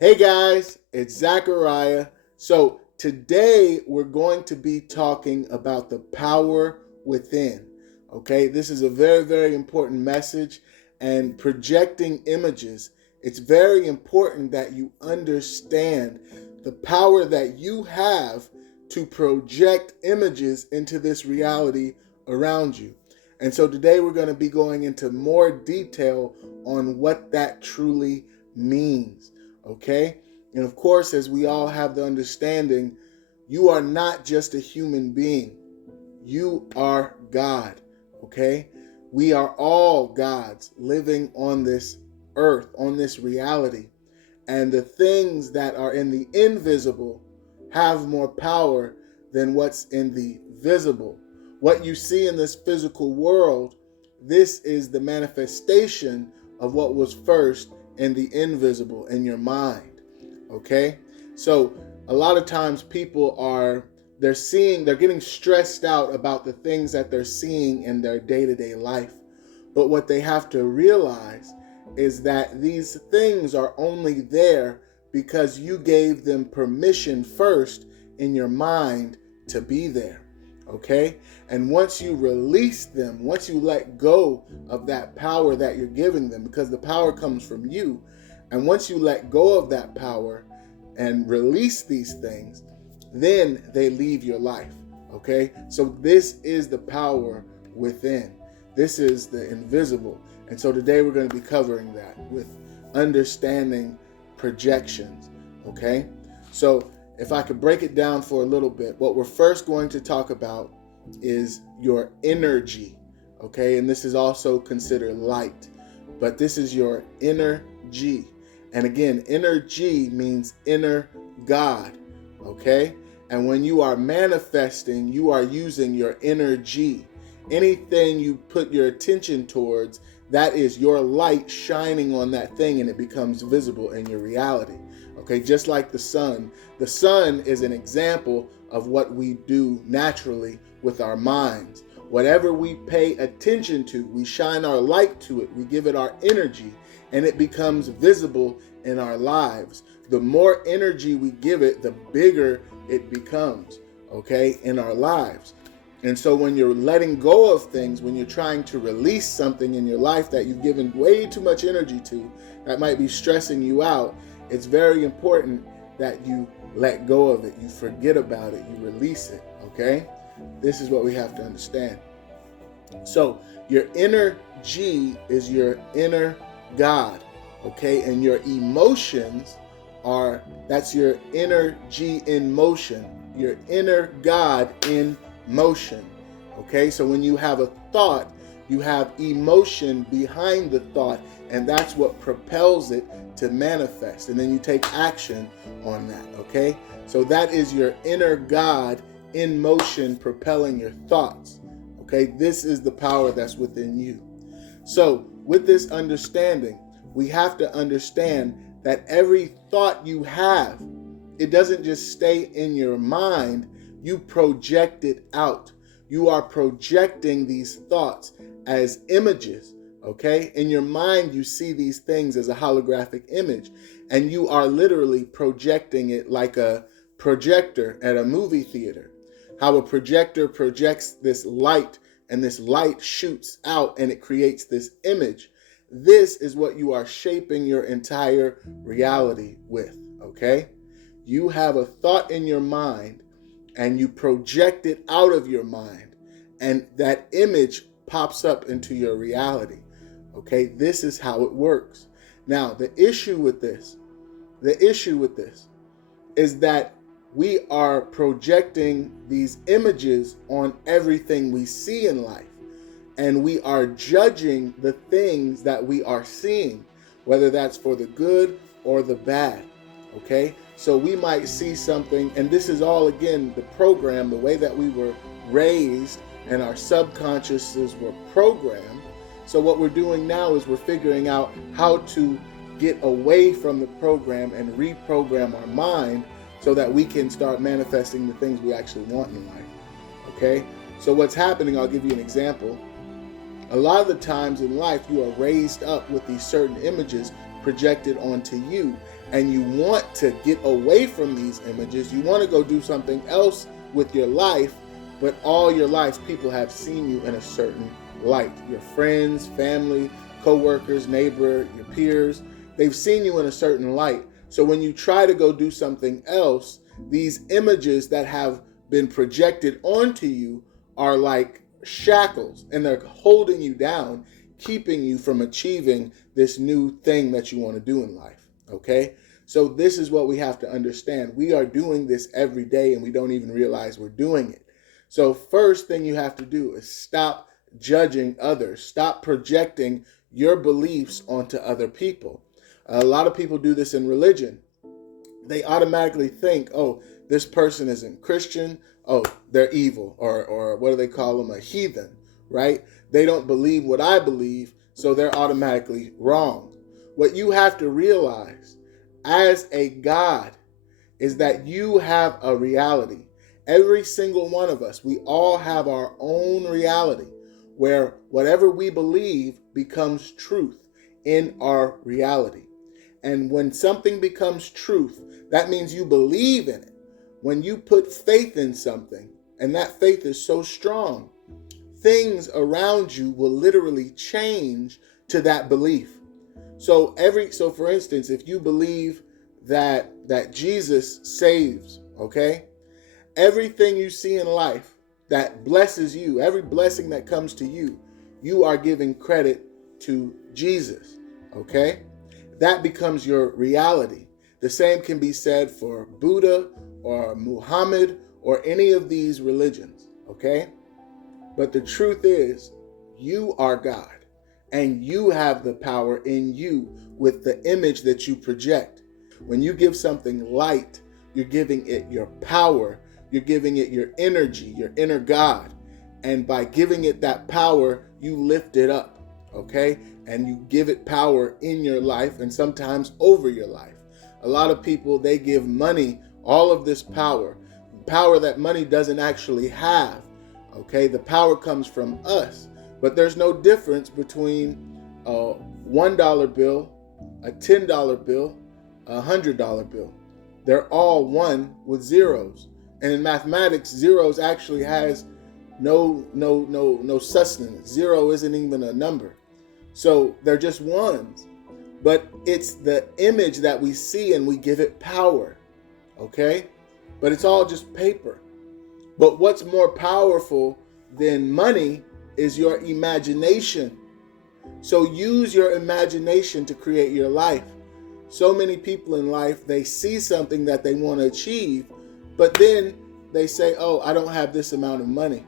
Hey guys, it's Zacharyah. So today we're going to be talking about the power within. Okay, this is a very, very important message and projecting images. It's very important that you understand the power that you have to project images into this reality around you. And so today we're going to be going into more detail on what that truly means. Okay? And of course, as we all have the understanding, you are not just a human being. You are God. Okay? We are all gods living on this earth, on this reality. And the things that are in the invisible have more power than what's in the visible. What you see in this physical world, this is the manifestation of what was first in the invisible, in your mind. Okay? So a lot of times people they're getting stressed out about the things that they're seeing in their day-to-day life. But what they have to realize is that these things are only there because you gave them permission first in your mind to be there. Okay? And once you release them, once you let go of that power that you're giving them, because the power comes from you, and once you let go of that power and release these things, then they leave your life. Okay? So this is the power within. This is the invisible. And so today we're going to be covering that with understanding projections. Okay? So if I could break it down for a little bit, what we're first going to talk about is your energy. Okay? And this is also considered light. But this is your inner G. And again, inner G means inner God. Okay? And when you are manifesting, you are using your inner G. Anything you put your attention towards, that is your light shining on that thing, and it becomes visible in your reality. Okay, just like the sun. The sun is an example of what we do naturally with our minds. Whatever we pay attention to, we shine our light to it, we give it our energy, and it becomes visible in our lives. The more energy we give it, the bigger it becomes, okay, in our lives. And so when you're letting go of things, when you're trying to release something in your life that you've given way too much energy to, that might be stressing you out, it's very important that you let go of it. You forget about it. You release it, okay? This is what we have to understand. So your inner G is your inner God, okay? And your emotions that's your inner G in motion, your inner God in motion. Okay, so when you have a thought, you have emotion behind the thought, and that's what propels it to manifest. And then you take action on that. Okay, so that is your inner God in motion, propelling your thoughts. Okay, this is the power that's within you. So with this understanding, we have to understand that every thought you have, it doesn't just stay in your mind, you project it out. You are projecting these thoughts as images, okay? In your mind, you see these things as a holographic image, and you are literally projecting it like a projector at a movie theater. How a projector projects this light, and this light shoots out, and it creates this image. This is what you are shaping your entire reality with, okay? You have a thought in your mind, and you project it out of your mind, and that image pops up into your reality. Okay, this is how it works. Now, the issue with this is that we are projecting these images on everything we see in life, and we are judging the things that we are seeing, whether that's for the good or the bad. Okay, so we might see something, and this is all, again, the program, the way that we were raised and our subconsciouses were programmed. So what we're doing now is we're figuring out how to get away from the program and reprogram our mind so that we can start manifesting the things we actually want in life. Okay, so what's happening, I'll give you an example. A lot of the times in life, you are raised up with these certain images projected onto you, and you want to get away from these images. You want to go do something else with your life, but all your life people have seen you in a certain light. Your friends, family, co-workers, neighbor, your peers, they've seen you in a certain light. So when you try to go do something else, these images that have been projected onto you are like shackles, and they're holding you down, keeping you from achieving this new thing that you want to do in life. Okay? So this is what we have to understand. We are doing this every day and we don't even realize we're doing it. So first thing you have to do is stop judging others. Stop projecting your beliefs onto other people. A lot of people do this in religion. They automatically think, oh, this person isn't Christian. Oh, they're evil. Or what do they call them? A heathen, right? They don't believe what I believe, so they're automatically wrong. What you have to realize as a God is that you have a reality. Every single one of us, we all have our own reality where whatever we believe becomes truth in our reality. And when something becomes truth, that means you believe in it. When you put faith in something, and that faith is so strong, things around you will literally change to that belief. So for instance, if you believe that Jesus saves, okay? Everything you see in life that blesses you, every blessing that comes to you, you are giving credit to Jesus, okay? That becomes your reality. The same can be said for Buddha or Muhammad or any of these religions, okay? But the truth is, you are God, and you have the power in you with the image that you project. When you give something light, you're giving it your power, you're giving it your energy, your inner God. And by giving it that power, you lift it up, okay? And you give it power in your life and sometimes over your life. A lot of people, they give money all of this power that money doesn't actually have, okay? The power comes from us, but there's no difference between a $1 bill, a $10 bill, a $100 bill. They're all one with zeros. And in mathematics, zeros actually has no sustenance. Zero isn't even a number. So they're just ones. But it's the image that we see and we give it power. Okay? But it's all just paper. But what's more powerful than money is your imagination. So use your imagination to create your life. So many people in life, they see something that they want to achieve, but then they say, oh, I don't have this amount of money.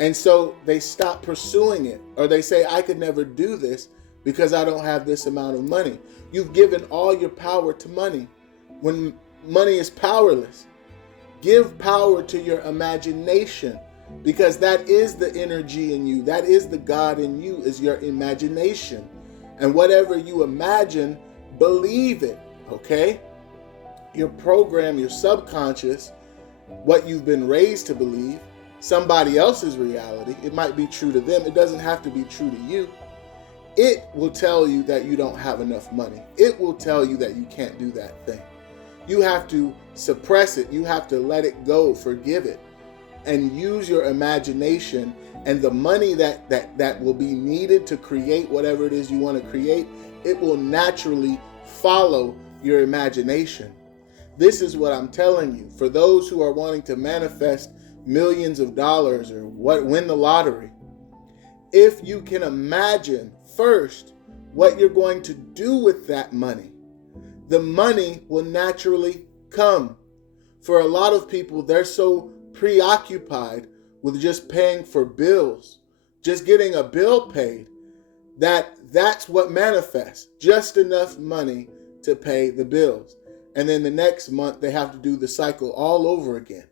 And so they stop pursuing it, or they say, I could never do this because I don't have this amount of money. You've given all your power to money when money is powerless. Give power to your imagination, because that is the energy in you. That is the God in you, is your imagination. And whatever you imagine, believe it, okay? Your program, your subconscious, what you've been raised to believe, somebody else's reality, it might be true to them. It doesn't have to be true to you. It will tell you that you don't have enough money. It will tell you that you can't do that thing. You have to suppress it. You have to let it go, forgive it, and use your imagination, and the money that will be needed to create whatever it is you want to create, it will naturally follow your imagination. This is what I'm telling you. For those who are wanting to manifest millions of dollars or win the lottery, if you can imagine first what you're going to do with that money, the money will naturally come. For a lot of people, they're so preoccupied with just paying for bills, just getting a bill paid, that's what manifests, just enough money to pay the bills. And then the next month they have to do the cycle all over again.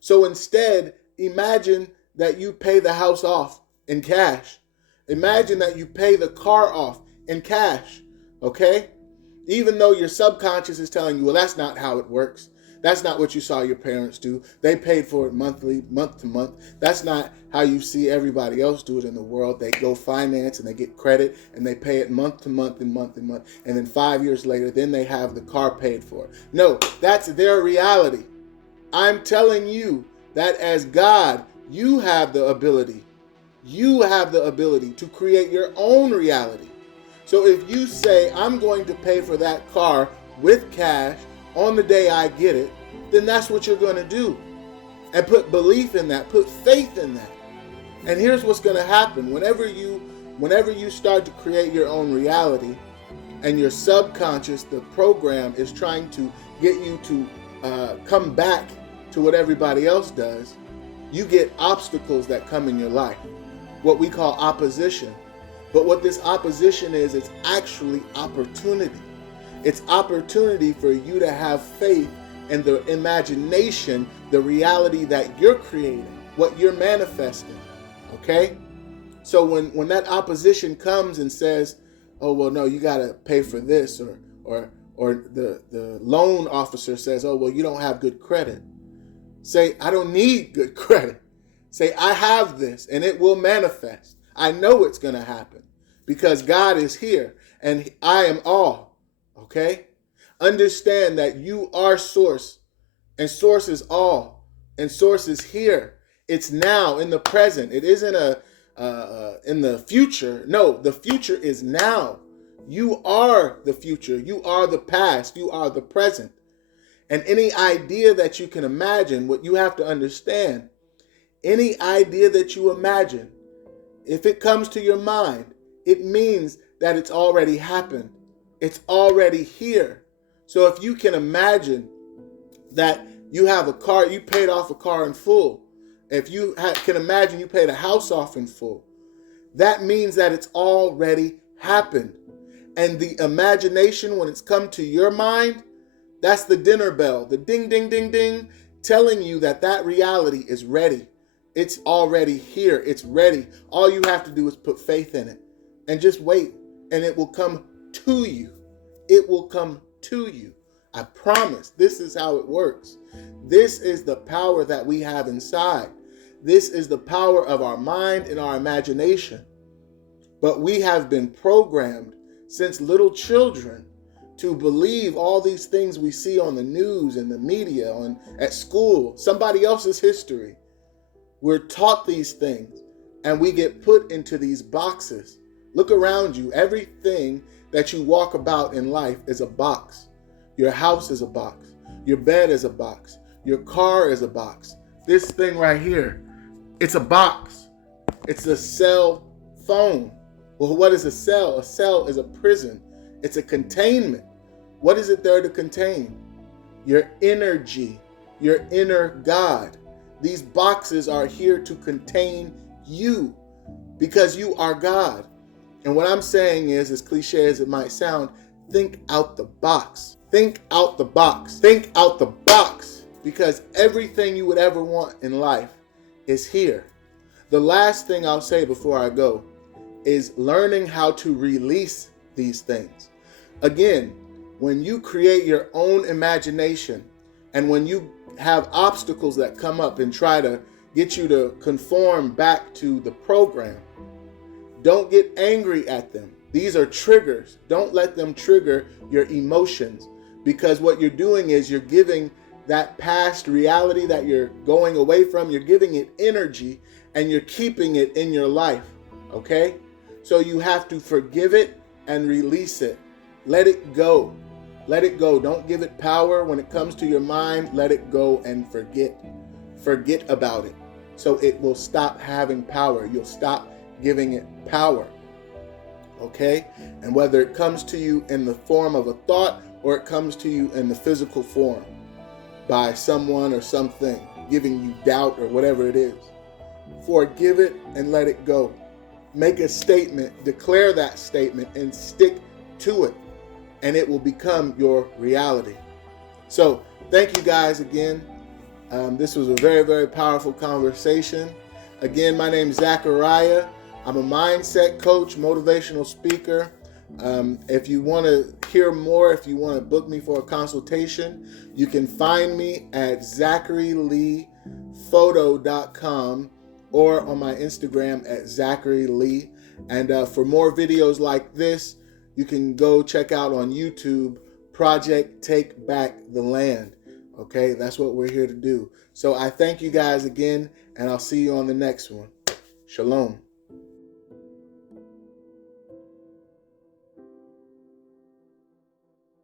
So instead, imagine that you pay the house off in cash. Imagine that you pay the car off in cash, okay? Even though your subconscious is telling you, well, that's not how it works. That's not what you saw your parents do. They paid for it monthly, month to month. That's not how you see everybody else do it in the world. They go finance and they get credit and they pay it month to month and month and month. And then 5 years later, then they have the car paid for. No, that's their reality. I'm telling you that as God, you have the ability. You have the ability to create your own reality. So if you say, I'm going to pay for that car with cash on the day I get it, then that's what you're going to do. And put belief in that, put faith in that. And here's what's going to happen. Whenever you start to create your own reality and your subconscious, the program is trying to get you to come back to what everybody else does, you get obstacles that come in your life, what we call opposition. But what this opposition is, it's actually opportunity. It's opportunity for you to have faith in the imagination, the reality that you're creating, what you're manifesting. Okay? So when that opposition comes and says, oh, well, no, you got to pay for this, or the loan officer says, oh, well, you don't have good credit. Say, I don't need good credit. Say, I have this and it will manifest. I know it's going to happen because God is here and I am all. Okay? Understand that you are source and source is all and source is here. It's now in the present. It isn't in the future. No, the future is now. You are the future. You are the past. You are the present. And any idea that you can imagine, what you have to understand, any idea that you imagine, if it comes to your mind, it means that it's already happened. It's already here. So if you can imagine that you have a car, you paid off a car in full. If you can imagine you paid a house off in full, that means that it's already happened. And the imagination, when it's come to your mind, that's the dinner bell, the ding, ding, ding, ding, telling you that that reality is ready. It's already here. It's ready. All you have to do is put faith in it and just wait, and it will come to you. It will come to you. I promise. This is how it works. This is the power that we have inside. This is the power of our mind and our imagination. But we have been programmed since little children to believe all these things we see on the news and the media, at school, somebody else's history. We're taught these things and we get put into these boxes. Look around you. Everything that you walk about in life is a box. Your house is a box. Your bed is a box. Your car is a box. This thing right here, it's a box. It's a cell phone. Well, what is a cell? A cell is a prison. It's a containment. What is it there to contain? Your energy, your inner God. These boxes are here to contain you because you are God. And what I'm saying is, as cliche as it might sound, think out the box. Think out the box. Think out the box, because everything you would ever want in life is here. The last thing I'll say before I go is learning how to release these things. Again, when you create your own imagination and when you have obstacles that come up and try to get you to conform back to the program, don't get angry at them. These are triggers. Don't let them trigger your emotions, because what you're doing is you're giving that past reality that you're going away from, you're giving it energy and you're keeping it in your life. Okay? So you have to forgive it and release it. Let it go. Let it go. Don't give it power. When it comes to your mind, let it go and forget. Forget about it. So it will stop having power. You'll stop giving it power. Okay? And whether it comes to you in the form of a thought or it comes to you in the physical form by someone or something giving you doubt or whatever it is, forgive it and let it go. Make a statement, declare that statement, and stick to it, and it will become your reality. So thank you guys again. This was a very, very powerful conversation. Again, my name is Zacharyah. I'm a mindset coach, motivational speaker. If you want to hear more, if you want to book me for a consultation, you can find me at ZacharyLeePhoto.com or on my Instagram at ZacharyLee. And for more videos like this, you can go check out on YouTube Project Take Back the Land. Okay, that's what we're here to do. So I thank you guys again, and I'll see you on the next one. Shalom.